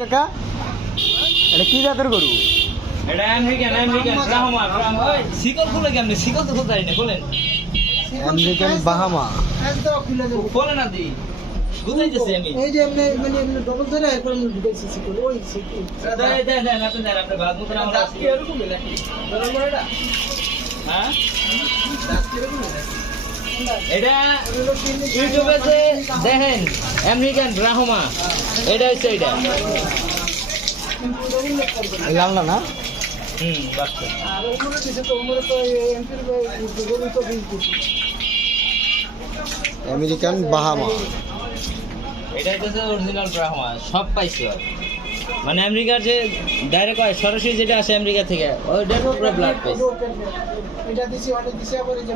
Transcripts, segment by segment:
কাকা এটা কি জাতের গরু? এটা আমেরিকান ব্রাহ্মা ওই শিকল খুলে কেমনে শিকল তো খুলতে না বলেন আমেরিকান বাহামা বলে না দি বুঝাইতেছি আমি এই যে এমনি মানে এমনি ডবল ধরে এরপর আমি ঢুকাইছি সিকল ওই সিকল দেন আপনি বাদ মতো আমরা আজকে এরকম নাকি হ্যাঁ এটা ইউটিউবে যে দেখেন আমেরিকান ব্রাহ্মা এটা হচ্ছে এটা লাল না না বাচ্চা আর ওমরে দিছে তো ওমরে তো এমপির গরু তো বিল দিছে আমেরিকান বাহামা এটা হচ্ছে অরিজিনাল ব্রাহ্মা সব পাইছো মানে আমেরিকার যে ডাইরেক্ট হয় সরাসরি যেটা আসে আমেরিকা থেকে ওইটার পুরো ব্লাড পাইছে এটা দিছি ওটা দিছি আবার এই যে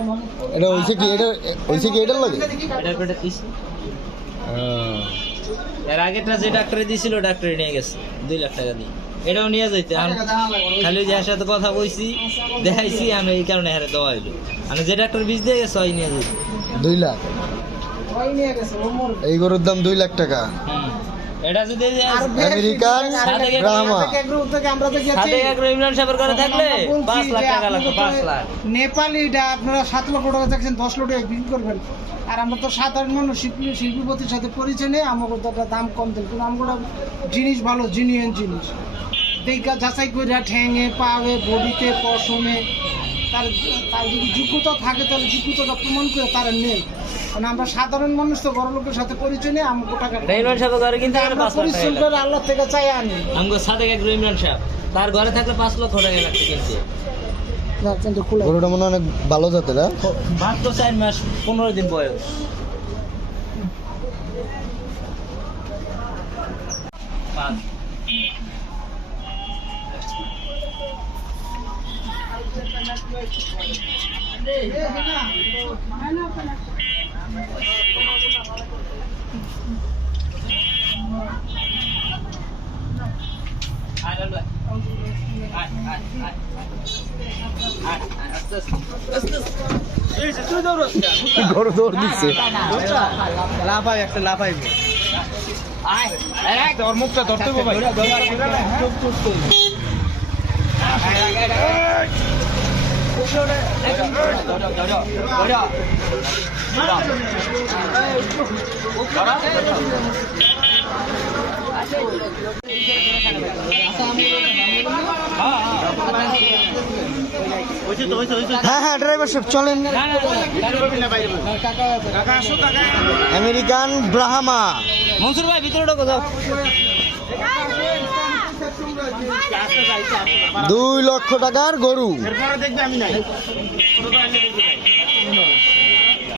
এটা হইছে কি এটার লাগে এটার পেটে দিছি এর আগেরটা যে ডাক্তারে দিছিল ডাক্তারে নিয়ে গেছে 2 লাখ টাকা দিয়ে এটাও নিয়ে যাইতে খালি যে সাথে কথা কইছি দেখাইছি আমি এই কারণে হারে দেওয়া হইলো মানে যে ডাক্তার বীজ দিয়ে গেছে ওই নিয়ে যাইতে 2 লাখ ওই নিয়ে গেছে ওমর এই গরুর দাম 2 লাখ টাকা এটা যদি আমেরিকান বাহামা থেকে আমরা তো গেছি সাথে এক ইমরান সাহেবের করে থাকলে 5 লাখ টাকা লাগবে 5 লাখ নেপালিটা আপনারা 7 লক্ষ টাকা দেখছেন 10 লক্ষ টাকা বিক্রি করবেন আর আমরা তো সাধারণ মানুষ শিল্পপতির সাথে পরিচয় নেই আমাকে তো একটা দাম কম দেন কিন্তু আমরা জিনিস ভালো জিনিয়ান জিনিস দেখা যাচাই করে ঠ্যাঙে পাবে বডিতে পশমে তার তার যদি যোগ্যতা থাকে তাহলে যোগ্যতাটা প্রমাণ করে তারা নেই কারণ আমরা সাধারণ মানুষ তো বড় লোকের সাথে পরিচয় নেই আমাকে টাকা ইমরান সাহেবের ঘরে কিন্তু আমরা পরিশ্রম করে আল্লাহ থেকে চাই আনি আমগো সাথে এক ইমরান সাহেব তার ঘরে থাকলে 5 লক্ষ টাকা লাগতে কিনছে না কিন্তু খোলা গরুটা মনে হয় অনেক ভালো জাতের হ্যাঁ? মাত্র 4 মাস 15 দিন বয়স গরু দৌড় দিচ্ছে লাফাই একটা লাফাই তোর মুখটা ধরতে হবে ভাই হ্যাঁ হ্যাঁ ড্রাইভার সাহেব চলেন আমেরিকান ব্রাহ্মা মনসুর ভাই ভিতরে ঢোকো যাও 2 লক্ষ টাকার গরু দেখবে আমি নাই